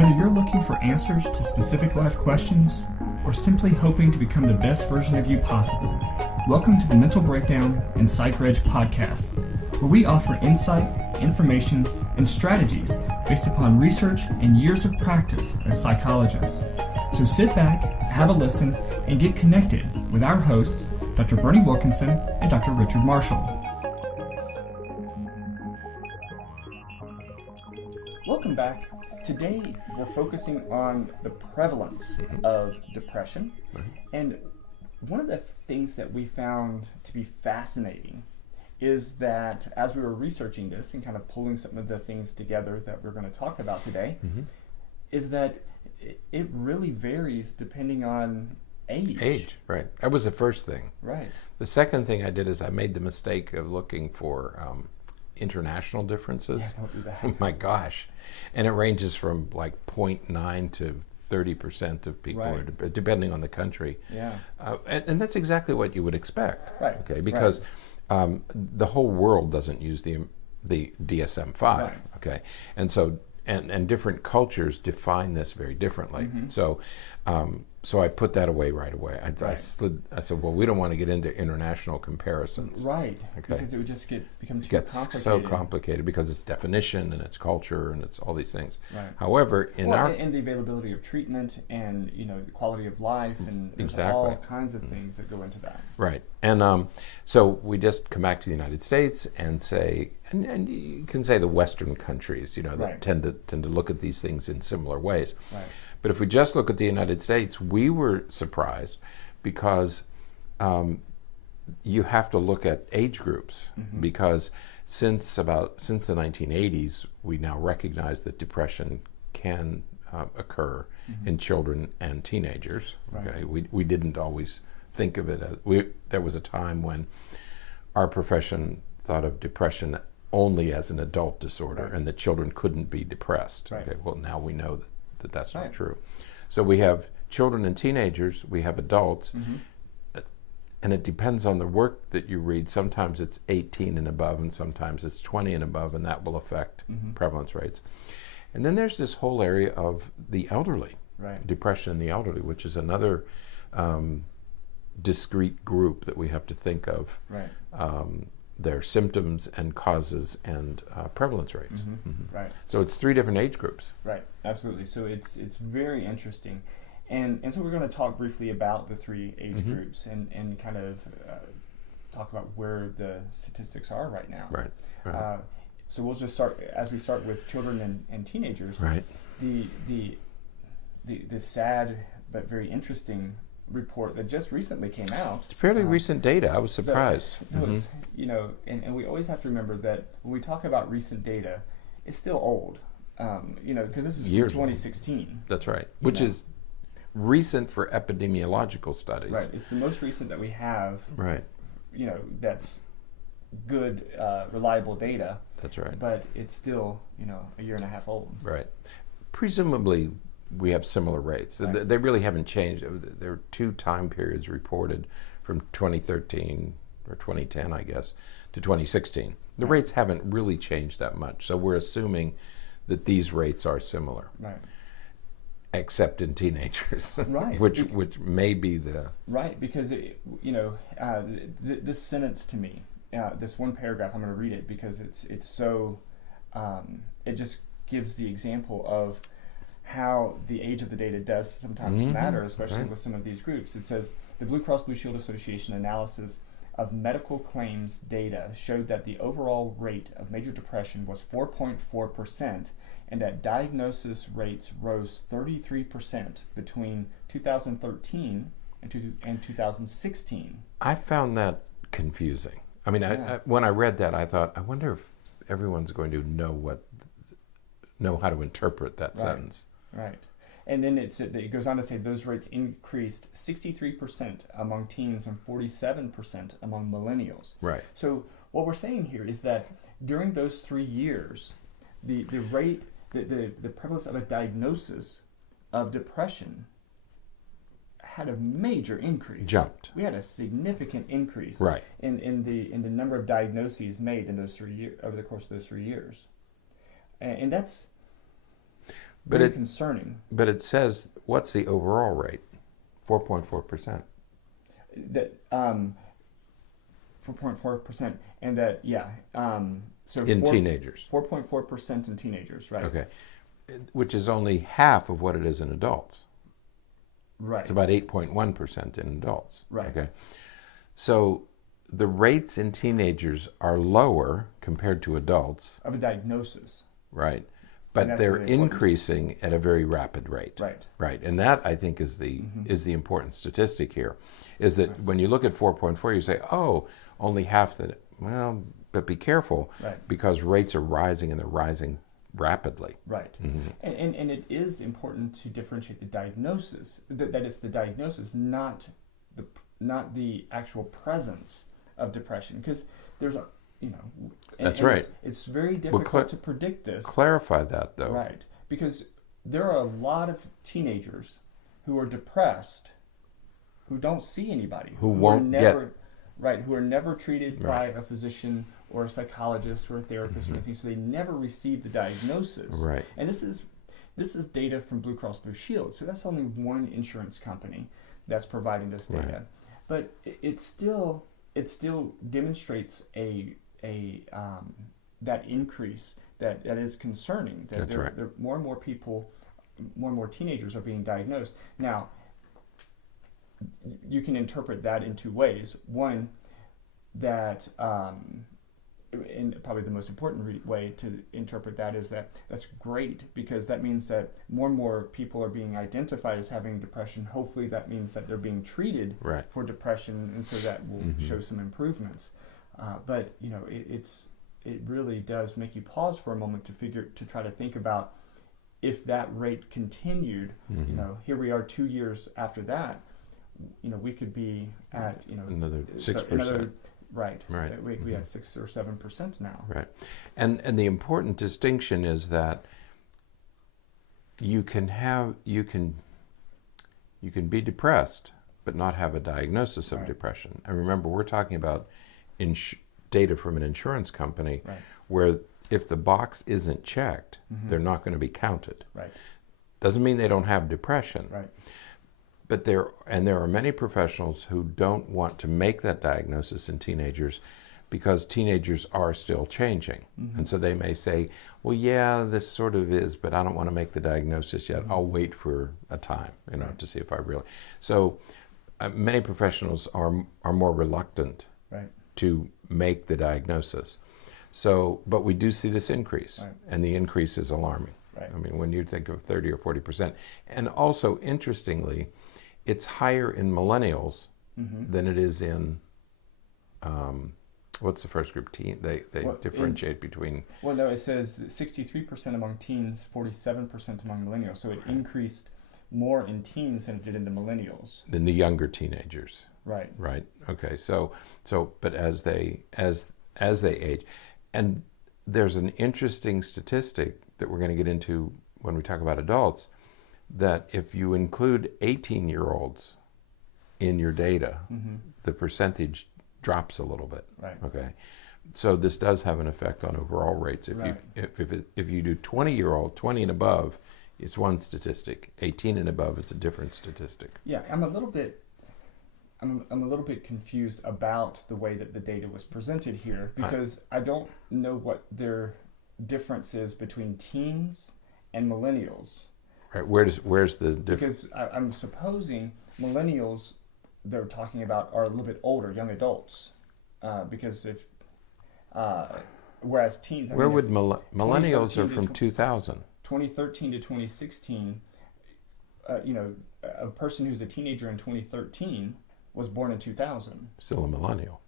Whether you're looking for answers to specific life questions or simply hoping to become the best version of you possible, welcome to the Mental Breakdown and Psychreg podcast, where we offer insight, information, and strategies based upon research and years of practice as psychologists. So sit back, have a listen, and get connected with our hosts, Dr. Berney Wilkinson and Dr. Richard Marshall. Welcome back. Today, we're focusing on the prevalence of depression. And one of the things that we found to be fascinating is that as we were researching this and kind of pulling some of the things together that we're going to talk about today, is that it really varies depending on age. Right. That was the first thing. Right. The second thing I did is I made the mistake of looking for international differences. Yeah, don't do that. Oh my gosh. And it ranges from like 0.9 to 30% of people, Right. depending on the country. Yeah. And that's exactly what you would expect. Right. Okay. Because the whole world doesn't use the DSM-5. Right. Okay. And so and different cultures define this very differently. So I put that away right away. I said, well, we don't want to get into international comparisons. Right. Okay. Because it would just become too complicated. So complicated because it's definition and it's culture and it's all these things. Right. However, and the availability of treatment and the quality of life and there's all kinds of things that go into that. Right. And so we just come back to the United States and say, and you can say the Western countries, that tend to look at these things in similar ways. Right. But if we just look at the United States, we were surprised because you have to look at age groups because since the 1980s, we now recognize that depression can occur in children and teenagers. Okay, we didn't always think of it as there was a time when our profession thought of depression only as an adult disorder and that children couldn't be depressed. Right. Okay, well now we know that that's not true. So we have children and teenagers, we have adults, and it depends on the work that you read. Sometimes it's 18 and above, and sometimes it's 20 and above, and that will affect prevalence rates. And then there's this whole area of the elderly, depression in the elderly, which is another discrete group that we have to think of. Their symptoms and causes and prevalence rates. Right. So it's three different age groups. Right. Absolutely. So it's very interesting, and so we're going to talk briefly about the three age groups and kind of talk about where the statistics are right now. Right. So we'll just start with children and teenagers. Right. The sad but very interesting report that just recently came out. It's fairly recent data. I was surprised. And we always have to remember that when we talk about recent data, it's still old. Because this is from 2016. That's right. Which is recent for epidemiological studies. Right. It's the most recent that we have. Right. That's good, reliable data. That's right. But it's still, a year and a half old. Right. Presumably, we have similar rates. Right. They really haven't changed. There are two time periods reported from 2013 or 2010, I guess, to 2016. The rates haven't really changed that much. So we're assuming that these rates are similar. Right. Except in teenagers. Right. which may be the... Right, because, this sentence to me, this one paragraph, I'm going to read it because it's so... it just gives the example of how the age of the data does sometimes matter, especially with some of these groups. It says, the Blue Cross Blue Shield Association analysis of medical claims data showed that the overall rate of major depression was 4.4% and that diagnosis rates rose 33% between 2013 and 2016. I found that confusing. I mean, I when I read that, I thought, I wonder if everyone's going to know how to interpret that sentence. Right. And then it goes on to say those rates increased 63% among teens and 47% among millennials. Right. So what we're saying here is that during those 3 years, the rate, the prevalence of a diagnosis of depression had a major increase. Jumped. We had a significant increase in the number of diagnoses made in those 3 years over the course of those 3 years, and that's very concerning. But it says, what's the overall rate? 4.4%. That 4.4%, and that so in teenagers. 4.4% in teenagers, right? Okay, which is only half of what it is in adults. Right. It's about 8.1% in adults. Right. Okay, so the rates in teenagers are lower compared to adults. Of a diagnosis. Right. But they're really increasing at a very rapid rate. Right. Right. And that, I think, is the important statistic here, is that when you look at 4.4, you say, oh, only half that. Well, but be careful, because rates are rising, and they're rising rapidly. Right. And it is important to differentiate the diagnosis, that it's the diagnosis, not the actual presence of depression, because there's a, that's right. It's very difficult to predict this. Clarify that, though. Right. Because there are a lot of teenagers who are depressed, who don't see anybody, who are never treated by a physician or a psychologist or a therapist or anything, so they never receive the diagnosis. Right. And this is data from Blue Cross Blue Shield, so that's only one insurance company that's providing this data. Right. But it still demonstrates that increase that is concerning. That That's right. More and more people, more and more teenagers are being diagnosed. Now, you can interpret that in two ways. One, that and probably the most important way to interpret that is that that's great, because that means that more and more people are being identified as having depression. Hopefully that means that they're being treated for depression, and so that will show some improvements. But it really does make you pause for a moment to try to think about, if that rate continued, here we are 2 years after that, we could be at another 6%. Right. We have 6 or 7% now. Right. And the important distinction is that you can be depressed but not have a diagnosis of depression. And remember, we're talking about data from an insurance company where if the box isn't checked, they're not going to be counted. Right. Doesn't mean they don't have depression. Right. But there are many professionals who don't want to make that diagnosis in teenagers, because teenagers are still changing. And so they may say, well, yeah, this sort of is, but I don't want to make the diagnosis yet. I'll wait for a time, to see if I really. So many professionals are more reluctant to make the diagnosis. So, but we do see this increase, and the increase is alarming. Right. I mean, when you think of 30 or 40%. And also, interestingly, it's higher in millennials than it is in, what's the first group? Teen? They differentiate between. Well, no, it says 63% among teens, 47% among millennials. So it increased more in teens than it did in the millennials. Than the younger teenagers. Right. Right. Okay. So, but as they age, and there's an interesting statistic that we're going to get into when we talk about adults, that if you include 18-year-olds in your data, the percentage drops a little bit. Right. Okay. So this does have an effect on overall rates. If you do 20 and above, it's one statistic. 18 and above, it's a different statistic. Yeah, I'm a little bit confused about the way that the data was presented here, because I don't know what their difference is between teens and millennials. Right. Where's the difference? Because I'm supposing millennials they're talking about are a little bit older, young adults, because if whereas teens. Where would millennials are from 2000? 2013 to 2016. A person who's a teenager in 2013 was born in 2000. Still a millennial.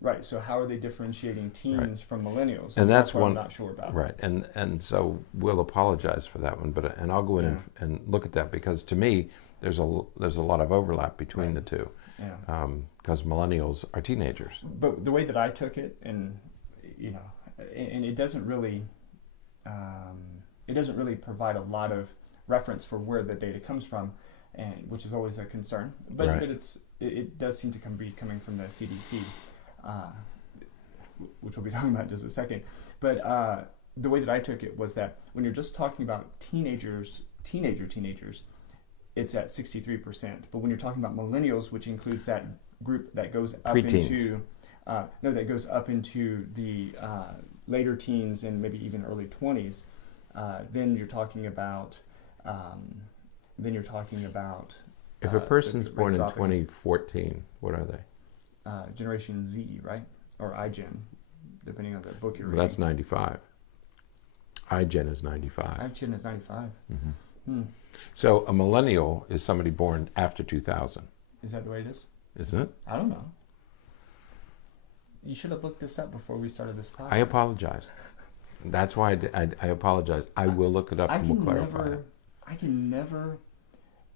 Right. So how are they differentiating teens from millennials? And that's one I'm not sure about. Right. And so we'll apologize for that one, but I'll go in and look at that, because to me there's a lot of overlap between the two. Yeah. Because millennials are teenagers. But the way that I took it, and it doesn't really provide a lot of reference for where the data comes from, and which is always a concern. But it does seem to be coming from the CDC, which we'll be talking about in just a second. But the way that I took it was that when you're just talking about teenagers, it's at 63%. But when you're talking about millennials, which includes that group that goes up Preteens. that goes up into the later teens and maybe even early 20s, then you're talking about If a person's the rate born in dropping. 2014, what are they? Generation Z, right? Or iGen, depending on the book you're Well, reading. that's 95. iGen is 95. iGen is 95. Mm-hmm. So a millennial is somebody born after 2000, Is that the way it is? isn't it? I don't know. You should have looked this up before we started this podcast. I apologize. That's why I apologize. I will look it up and we'll clarify it.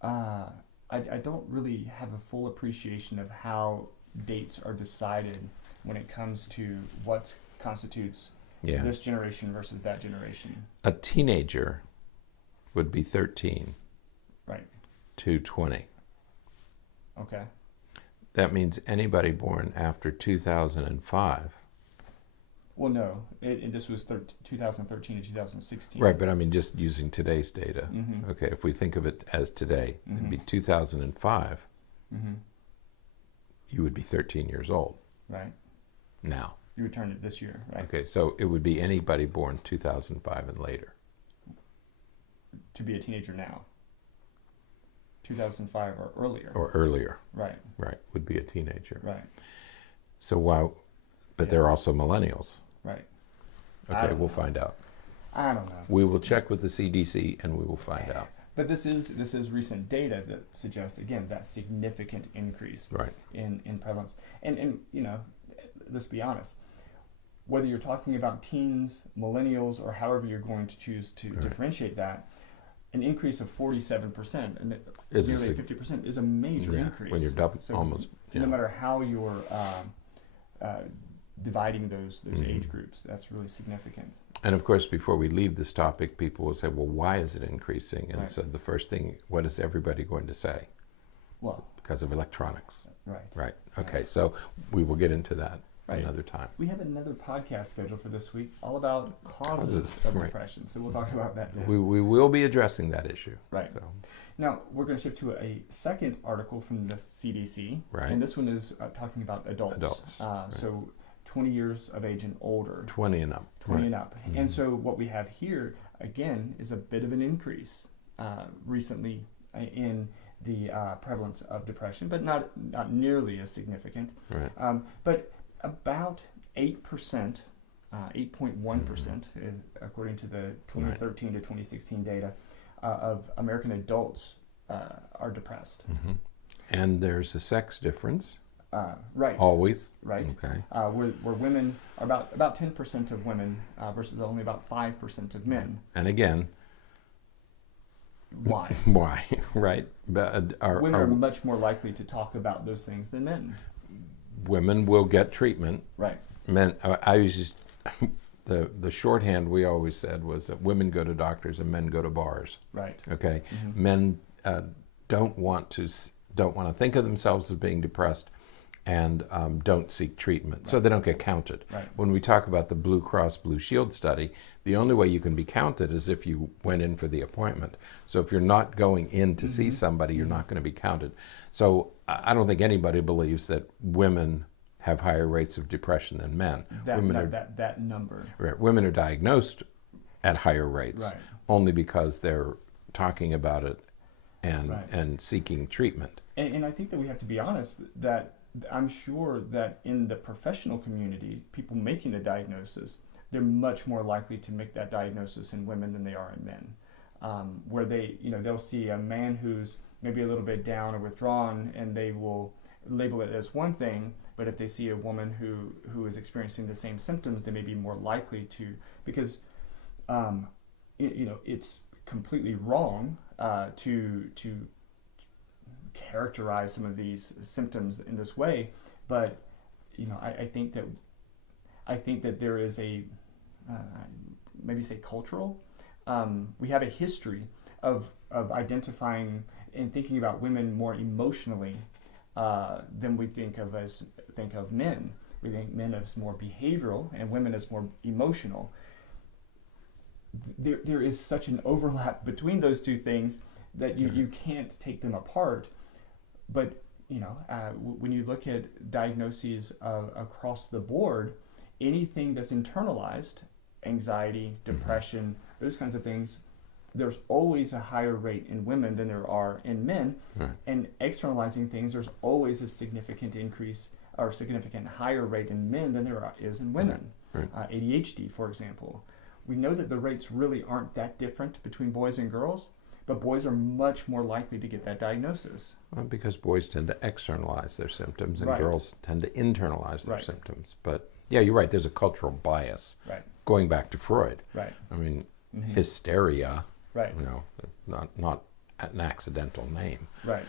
I don't really have a full appreciation of how dates are decided when it comes to what constitutes Yeah. this generation versus that generation. A teenager would be 13 Right. to 20. Okay. That means anybody born after 2005. Well, no. This was 2013 to 2016. Right, but I mean just using today's data. Mm-hmm. Okay, if we think of it as today, it'd be 2005. Mm-hmm. You would be 13 years old Right. now. You returned it this year, right? Okay, so it would be anybody born 2005 and later. To be a teenager now. 2005 or earlier. Or earlier, Right. right, would be a teenager. Right. So why, but Yeah. they're also millennials. Right. Okay, we'll find out. I don't know. We will check with the CDC and we will find out. But this is recent data that suggests, again, that significant increase Right. in prevalence. And you know, let's be honest, whether you're talking about teens, millennials, or however you're going to choose to differentiate that, an increase of 47% and Is a nearly sig- 50% is a major Yeah, increase. when you're double, So almost. no Yeah. matter how you're dividing those Mhm. age groups, that's really significant. And of course, before we leave this topic, people will say, well, why is it increasing? And Right. so the first thing, what is everybody going to say? Well, Because of electronics. right. Right. Okay, so we will get into that Right. another time. We have another podcast scheduled for this week all about causes Causes, of right. depression. So we'll talk about that. We will be addressing that issue. Right. So, Now, we're going to shift to a second article from the CDC. Right. And this one is talking about adults. Adults, right. So 20 years of age and older. 20 and up. 20 Right. and up. Mhm. And so what we have here, again, is a bit of an increase recently in the prevalence of depression, but not nearly as significant. Right. But about 8%, 8.1%, according to the 2013 to 2016 data, of American adults are depressed. Mhm. And there's a sex difference, Right. always. Right. Okay. Where women are about 10% of women versus only about 5% of men. And again, Why? why? Right? But Women are much more likely to talk about those things than men. women will get treatment. Right. Men, I was just the shorthand we always said was that women go to doctors and men go to bars. Right. Okay, Mm-hmm. men don't want to think of themselves as being depressed, and don't seek treatment, so Right. they don't get counted. Right. When we talk about the Blue Cross Blue Shield study, the only way you can be counted is if you went in for the appointment. So if you're not going in to see somebody, you're not going to be counted. So I don't think anybody believes that women have higher rates of depression than men. That Women number. are diagnosed at higher rates Right. only because they're talking about it and Right. and seeking treatment. And I think that we have to be honest that I'm sure that in the professional community, people making the diagnosis, they're much more likely to make that diagnosis in women than they are in men. Where they'll see a man who's maybe a little bit down or withdrawn, and they will label it as one thing. But if they see a woman who is experiencing the same symptoms, they may be more likely to, because it's completely wrong to characterize some of these symptoms in this way, but I think that there is a maybe say cultural. We have a history of identifying and thinking about women more emotionally than we think of men. We think men as more behavioral and women as more emotional. there is such an overlap between those two things that you can't take them apart. But when you look at diagnoses across the board, anything that's internalized, anxiety, depression, those kinds of things, there's always a higher rate in women than there are in men. Right. And externalizing things, there's always a significant increase or significant higher rate in men than there is in women. Right. ADHD, for example. We know that the rates really aren't that different between boys and girls, but boys are much more likely to get that diagnosis. Well, because boys tend to externalize their symptoms and Right. girls tend to internalize their Right. symptoms. But yeah, you're right, there's a cultural bias. Right. Going back to Freud. Right. I mean, Mm-hmm. hysteria, Right. not an accidental name. Right.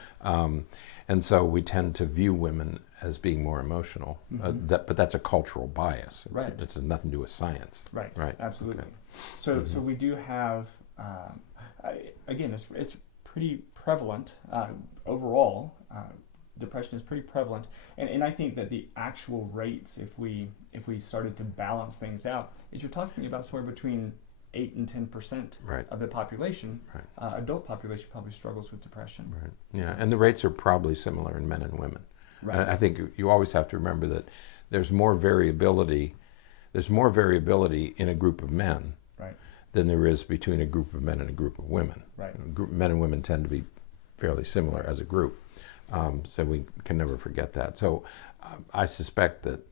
And so we tend to view women as being more emotional. But that's a cultural bias. Right. It's nothing to do with science. Right. Right. Absolutely. Okay. So we do have, again, it's pretty prevalent overall. Depression is pretty prevalent, and I think that the actual rates, if we started to balance things out, is you're talking about somewhere between 8 and 10% Right. of the population. Right. Adult population probably struggles with depression. Right. Yeah, and the rates are probably similar in men and women. Right. I think you always have to remember that there's more variability. There's more variability in a group of men Right. than there is between a group of men and a group of women. Right. Men and women tend to be fairly similar as a group, so we can never forget that. So I suspect that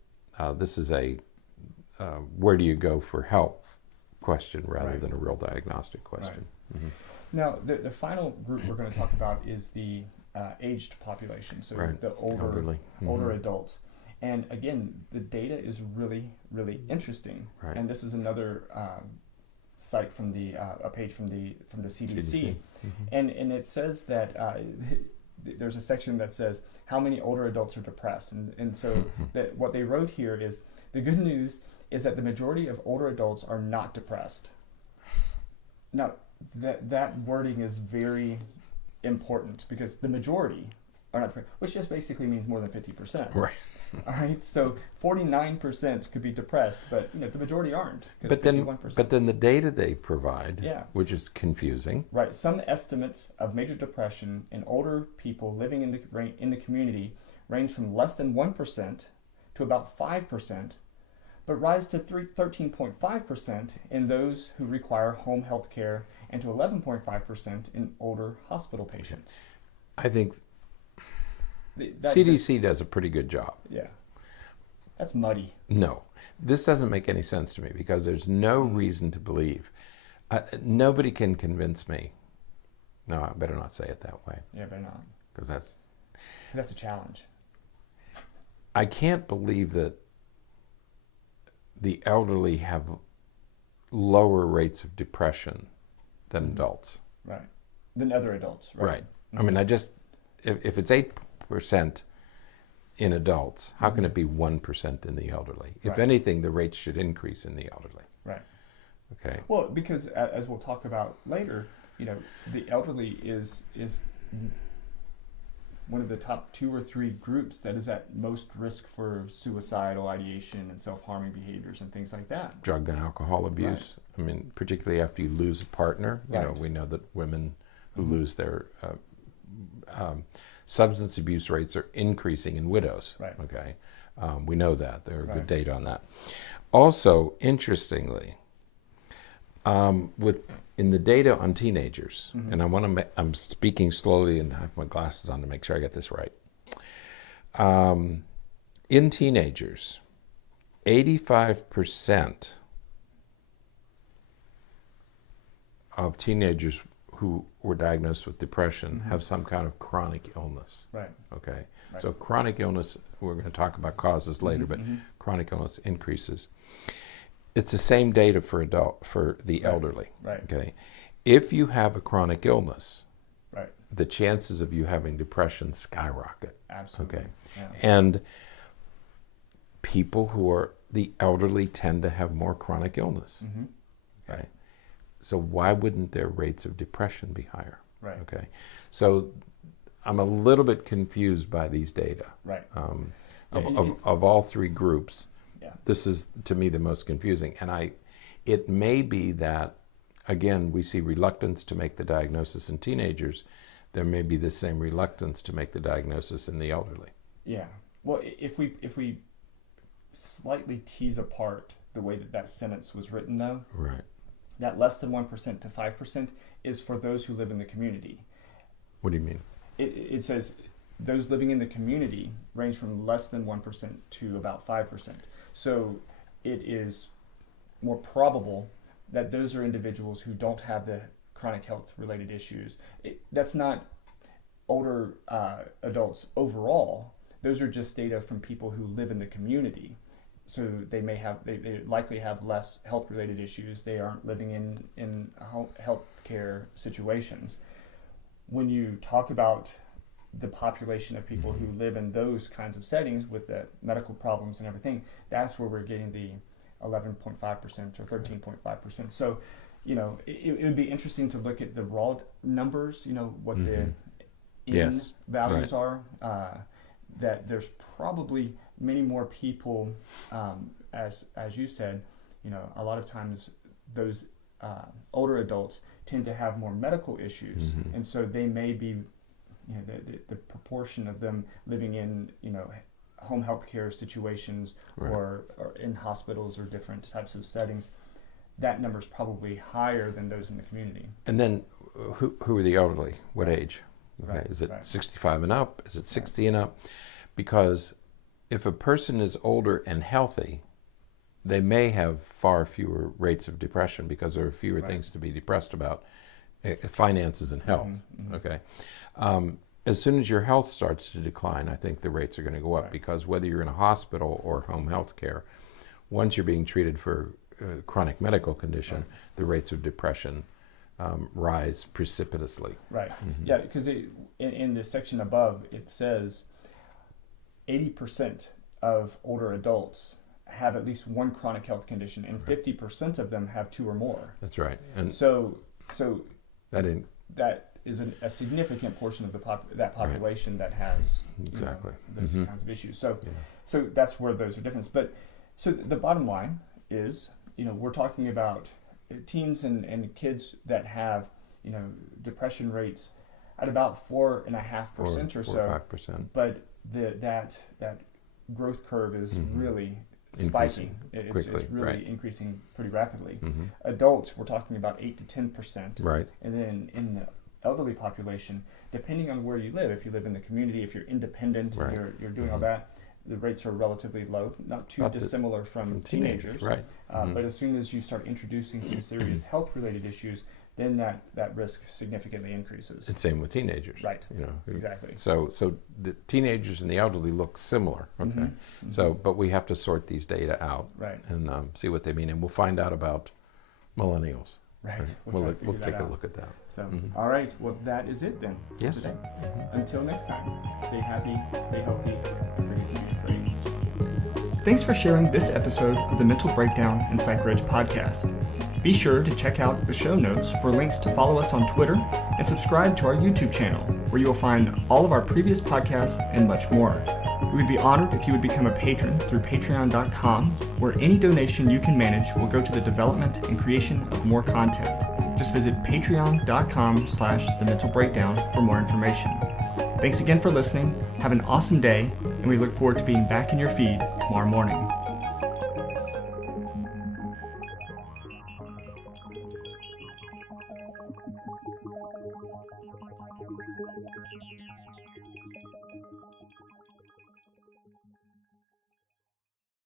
this is a where do you go for help question rather Right. than a real diagnostic question. Right. Now, the final group we're going to talk about is the aged population, so Right. the Elderly. older adults. And again, the data is really, really interesting. Right. And this is another site from a page from the CDC. And it says that there's a section that says how many older adults are depressed. And so that what they wrote here is the good news is that the majority of older adults are not depressed. Now, that wording is very important because the majority are not depressed, which just basically means more than 50%. Right. All right, so 49% could be depressed, but the majority aren't. But then the data they provide, Yeah. which is confusing. Right, some estimates of major depression in older people living in the community range from less than 1% to about 5%, but rise to 13.5% in those who require home health care and to 11.5% in older hospital patients. I think That- CDC does a pretty good job. Yeah, that's muddy. No, this doesn't make any sense to me because there's no reason to believe. Nobody can convince me. No, I better not say it that way Yeah, but not. because That's a challenge. I can't believe that the elderly have lower rates of depression than adults. Right. Than other adults. Right. I mean, if it's 8% in adults, how can it be 1% in the elderly? If Right. anything, the rates should increase in the elderly. Right. Okay. Well, because as we'll talk about later, the elderly is one of the top 2 or 3 groups that is at most risk for suicidal ideation and self-harming behaviors and things like that. Drug and alcohol abuse. Right. I mean, particularly after you lose a partner. Right. We know that women who lose their substance abuse rates are increasing in widows. Right. Okay. We know that. There are Right. good data on that. Also, interestingly, in the data on teenagers, and I'm speaking slowly and have my glasses on to make sure I get this right. In teenagers, 85% of teenagers who were diagnosed with depression have some kind of chronic illness. Right. Okay. Right. So chronic illness, we're going to talk about causes later, but chronic illness increases. It's the same data for the elderly. Right. Okay. If you have a chronic illness, Right. the chances of you having depression skyrocket. Absolutely. Okay. Yeah. And people who are the elderly tend to have more chronic illness. Okay. So why wouldn't their rates of depression be higher? Right. Okay. So I'm a little bit confused by these data. Right. Of all 3 groups, Yeah. this is to me the most confusing. And it may be that again, we see reluctance to make the diagnosis in teenagers, there may be the same reluctance to make the diagnosis in the elderly. Yeah. Well, if we slightly tease apart the way that sentence was written, though, right, that less than 1% to 5% is for those who live in the community. What do you mean? It says those living in the community range from less than 1% to about 5%. So it is more probable that those are individuals who don't have the chronic health related issues. That's not older adults overall. Those are just data from people who live in the community. So they likely have less health related issues. They aren't living in health care situations. When you talk about the population of people who live in those kinds of settings with the medical problems and everything, that's where we're getting the 11.5% or 13.5%. So, it would be interesting to look at the raw numbers, what the values are, that there's probably many more people, as you said, a lot of times those older adults tend to have more medical issues, and so they may be, the proportion of them living in, home health care situations, right, or in hospitals or different types of settings, that number is probably higher than those in the community. And then who are the elderly? What age? Okay. Right. Is it right. 65 and up? Is it 60 and up? Because if a person is older and healthy, they may have far fewer rates of depression because there are fewer right. things to be depressed about, finances and health. Mm-hmm. Okay. As soon as your health starts to decline, I think the rates are going to go up, right. because whether you're in a hospital or home health care, once you're being treated for a chronic medical condition, right. the rates of depression rise precipitously. Right. Yeah, because in the section above, it says 80% of older adults have at least one chronic health condition, and right. 50% of them have two or more. That's right. And so that is a significant portion of that population right. that has exactly those kinds of issues. So that's where those are different. But so the bottom line is, we're talking about teens and kids that have, depression rates at about 4.5% or so. 5%. But that growth curve is really spiking. It's really right. increasing pretty rapidly. Adults, we're talking about 8 to 10%. Right. And then in the elderly population, depending on where you live, if you live in the community, if you're independent, right. you're doing all that, the rates are relatively low, not too dissimilar from teenagers. Right. But as soon as you start introducing some serious health-related issues, then that risk significantly increases. And same with teenagers. Right. Exactly. So the teenagers and the elderly look similar. Okay. So, but we have to sort these data out. Right. And see what they mean, and we'll find out about millennials. Right. We'll take a look at that. So, all right. Well, that is it then for today. Until next time, stay happy, stay healthy, and forget to be afraid. Thanks for sharing this episode of the Mental Breakdown and Psychreg podcast. Be sure to check out the show notes for links to follow us on Twitter and subscribe to our YouTube channel, where you will find all of our previous podcasts and much more. We would be honored if you would become a patron through patreon.com, where any donation you can manage will go to the development and creation of more content. Just visit patreon.com/thementalbreakdown for more information. Thanks again for listening. Have an awesome day, and we look forward to being back in your feed tomorrow morning.